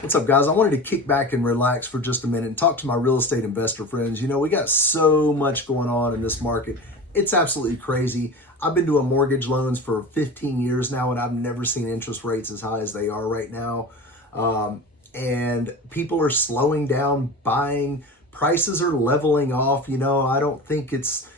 What's up, guys? I wanted to kick back and relax for just a minute and talk to my real estate investor friends. You know, we got so much going on in this market. It's absolutely crazy. I've been doing mortgage loans for 15 years now, and I've never seen interest rates as high as they are right now. And people are slowing down buying. Prices are leveling off. You know, I don't think it's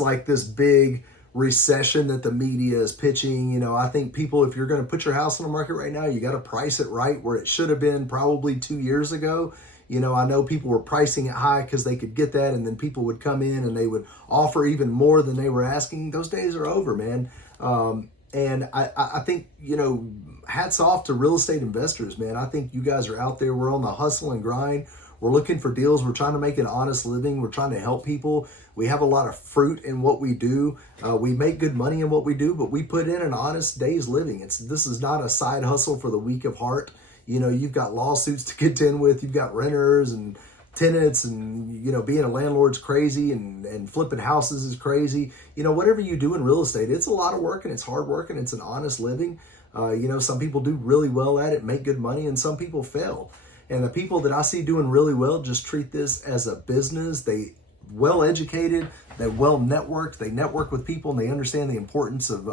like this big recession that the media is pitching. You know, I think people, if you're going to put your house on the market right now, you got to price it right where it should have been probably 2 years ago. You know, I know people were pricing it high because they could get that, and then people would come in and they would offer even more than they were asking. Those days are over, man. And I think, you know, hats off to real estate investors, man. I think you guys are out there. We're on the hustle and grind. We're looking for deals. We're trying to make an honest living. We're trying to help people. We have a lot of fruit in what we do. We make good money in what we do, but we put in an honest day's living. This is not a side hustle for the weak of heart. You know, you've got lawsuits to contend with. You've got renters and tenants, and, you know, being a landlord's crazy, and flipping houses is crazy. You know, whatever you do in real estate, it's a lot of work, and it's hard work, and it's an honest living. You know, some people do really well at it, make good money, and some people fail. And the people that I see doing really well just treat this as a business. They well educated, they well networked, they network with people, and they understand the importance of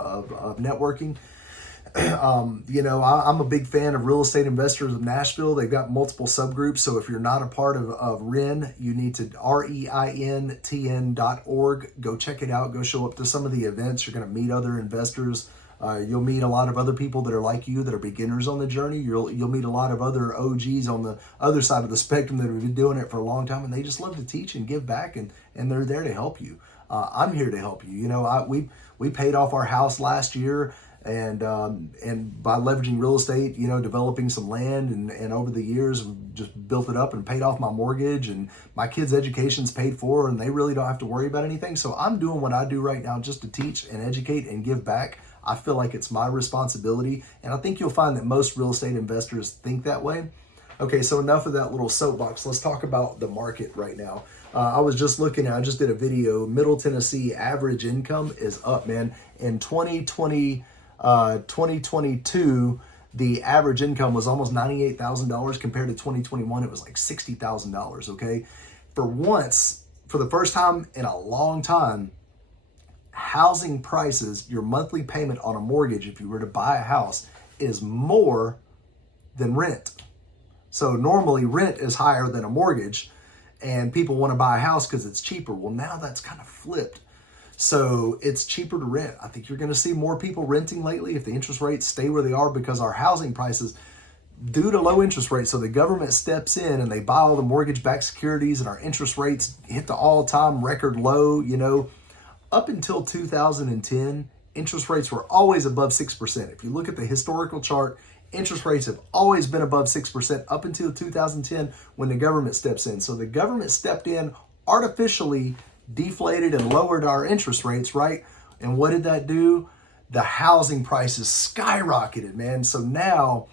networking. You know, I'm a big fan of Real Estate Investors of Nashville. They've got multiple subgroups. So if you're not a part of REIN, you need to REINTN.org. Go check it out. Go show up to some of the events. You're going to meet other investors. You'll meet a lot of other people that are like you, that are beginners on the journey. You'll meet a lot of other OGs on the other side of the spectrum that have been doing it for a long time, and they just love to teach and give back, and they're there to help you. I'm here to help you. You know, we paid off our house last year, and by leveraging real estate, you know, developing some land, and over the years we've just built it up and paid off my mortgage, and my kids' education's paid for, and they really don't have to worry about anything. So I'm doing what I do right now just to teach and educate and give back. I feel like it's my responsibility, and I think you'll find that most real estate investors think that way. Okay, so enough of that little soapbox. Let's talk about the market right now. I was just looking I just did a video. Middle Tennessee average income is up, man. In 2022, the average income was almost $98,000 compared to 2021. It was like $60,000, okay? For the first time in a long time, housing prices, your monthly payment on a mortgage, if you were to buy a house, is more than rent. So normally rent is higher than a mortgage, and people want to buy a house because it's cheaper. Well, now that's kind of flipped. So it's cheaper to rent. I think you're going to see more people renting lately if the interest rates stay where they are, because our housing prices, due to low interest rates, so the government steps in and they buy all the mortgage-backed securities, and our interest rates hit the all-time record low. You know, up until 2010, interest rates were always above 6%. If you look at the historical chart, interest rates have always been above 6% up until 2010 when the government steps in. So the government stepped in, artificially deflated and lowered our interest rates, right? And what did that do? The housing prices skyrocketed, man. So now,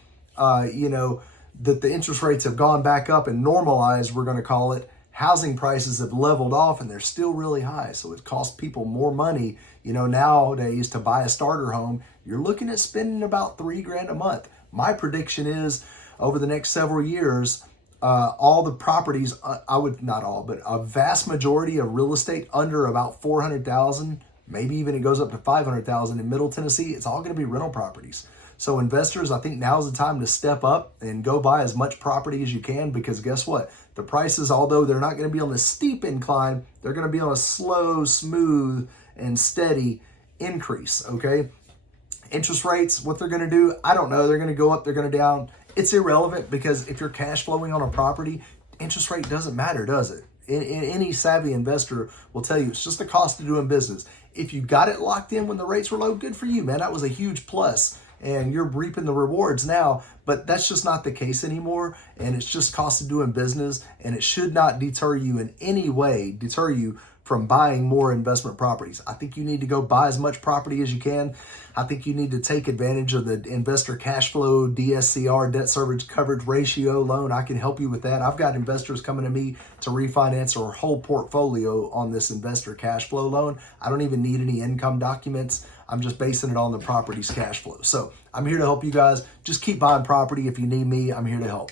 you know, that the interest rates have gone back up and normalized, we're going to call it, housing prices have leveled off, and they're still really high. So it costs people more money. You know, nowadays to buy a starter home, you're looking at spending about $3,000 a month. My prediction is over the next several years, all the properties, not all, but a vast majority of real estate under about 400,000, maybe even it goes up to 500,000 in Middle Tennessee, it's all going to be rental properties. So investors, I think now's the time to step up and go buy as much property as you can, because guess what? The prices, although they're not going to be on the steep incline, they're going to be on a slow, smooth, and steady increase, okay? Interest rates, what they're going to do, I don't know. They're going to go up, they're going to down. It's irrelevant, because if you're cash flowing on a property, interest rate doesn't matter, does it? Any savvy investor will tell you it's just the cost of doing business. If you got it locked in when the rates were low, good for you, man. That was a huge plus, and you're reaping the rewards now, but that's just not the case anymore, and it's just cost of doing business, and it should not deter you in any way, from buying more investment properties. I think you need to go buy as much property as you can. I think you need to take advantage of the investor cash flow, DSCR, debt service coverage ratio loan. I can help you with that. I've got investors coming to me to refinance our whole portfolio on this investor cash flow loan. I don't even need any income documents. I'm just basing it on the property's cash flow. So I'm here to help you guys. Just keep buying property. If you need me, I'm here to help.